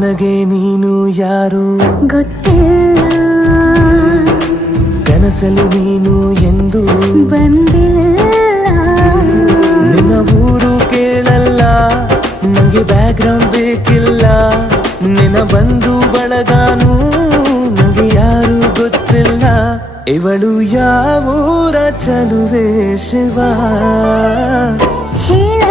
ನನಗೆ ನೀನು ಯಾರು ಗೊತ್ತಿಲ್ಲ, ಕನಸಲು ನೀನು ಎಂದು ಬಂದಿಲ್ಲ. ನಿನ್ನ ಊರು ಕೇಳಲ್ಲ, ನಂಗೆ ಬ್ಯಾಕ್ಗ್ರೌಂಡ್ ಬೇಕಿಲ್ಲ. ನಿನ್ನ ಬಂಧು ಬಳಗಾನು ನಂಗೆ ಯಾರು ಗೊತ್ತಿಲ್ಲ. ಇವಳು ಯಾವೂರ ಚಲುವೆ ಶಿವ ಹೇಳ